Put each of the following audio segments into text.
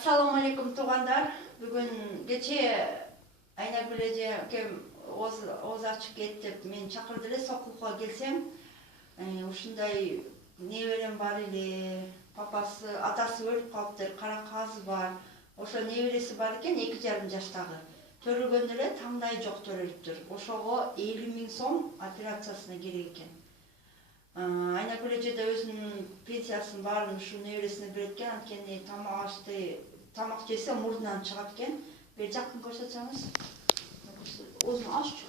Assalamu alaikum tуугандар. Бүгүн кечээ Айнагүл эжем ооз ачып кет деп мени чакырды эле, Сокулукка келсем, ушундай неберем бар эле, папасы, атасы өлүп калыптыр, кара казы бар. Ошо небереси бар экен, 2,5 жаштагы. Төрөлгөндө эле таңдай жок төрөлүптүр. Ошого 50 000 сом операциясына керек экен. Айнагүл эже да өзүнүн пенсиясынын баарын ушу небересине берет экен, анткени тамак жесе мурдунан чыгат экен. Бери жакын көрсөтсөңүз. Өзүн ачып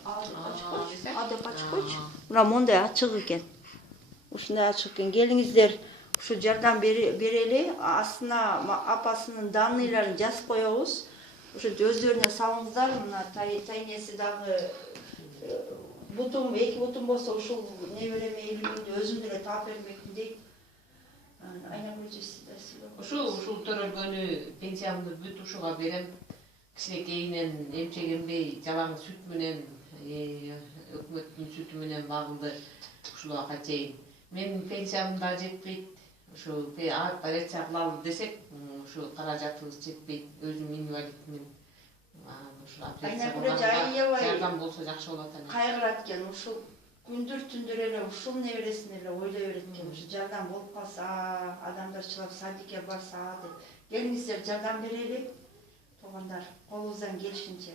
койчу. Мына мондай ачык экен. Ушундай ачык экен. Келиңиздер, ушу жардам берели. Астына апасынын данныйларын жазып коебуз. Ошентип өздөрүнө салыңыздар. Мына тайнеси дагы бутум, 2 бутум болсо ушул небереме 50 000 өзүм деле таап бермекмин дейт. Айнагүл Ушул төрөлгөнү пенсиямды бүт ушуга берем. Кичинекейинен эмчегенбей жалаң сүт менен, өкмөттүн сүтү менен багылды ушуларга чейин. Менин пенсиям да жетпейт. Ушу операция кылалы десек, ушу каражатыбыз жетпейт. Өзүм инвалидмин. Айнагүл эже аябай жардам болсо жакшы болот эле. Кайгырат экен. Ушул күндүр түндөр эле ушул небересин эле ойлой берет экен. Ушу жардам болуп калса, адамдар чыгып садикке барса деп. Келиңиздер, жардам берели. Туугандар, колубуздан келишинче.